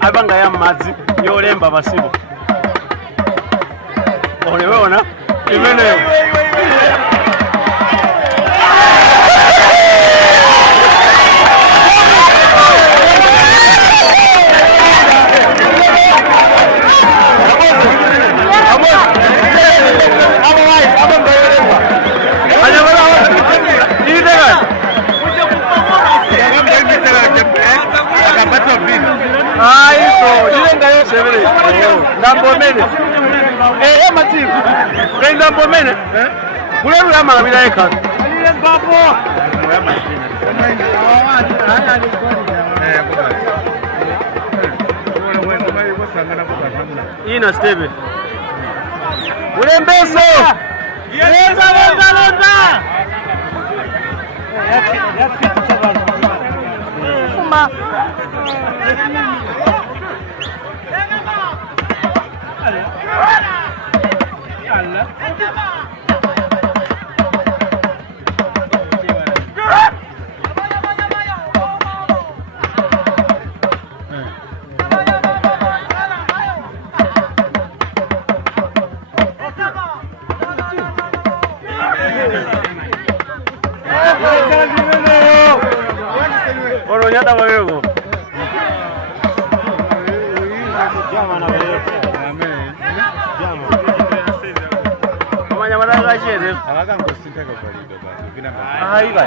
abanga ya mazi yolemba basibo oleweona imene Ndambomene mativu ndambomene kulelu ya malabila eka ina stebe ulembeso londa Oronyata wawego. Jama na wawego. Amen. Jama. Kumanya madaka chede. Awaka ngositaka kwa lido ba. Bina ba. Ai ba.